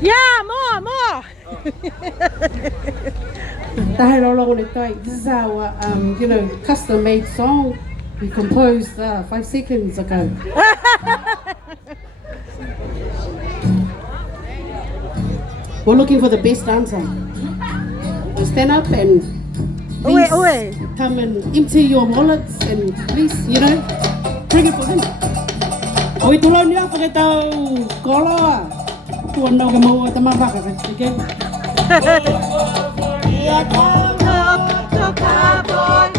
Yeah, more. This is our, custom-made song we composed 5 seconds ago. We're looking for the best dancer. Stand up and please come and empty your wallets and please, bring it for him. Oi tulon dia pakai tahu kola. Tuan nak mau tamabak kan? Okay. California, come to California.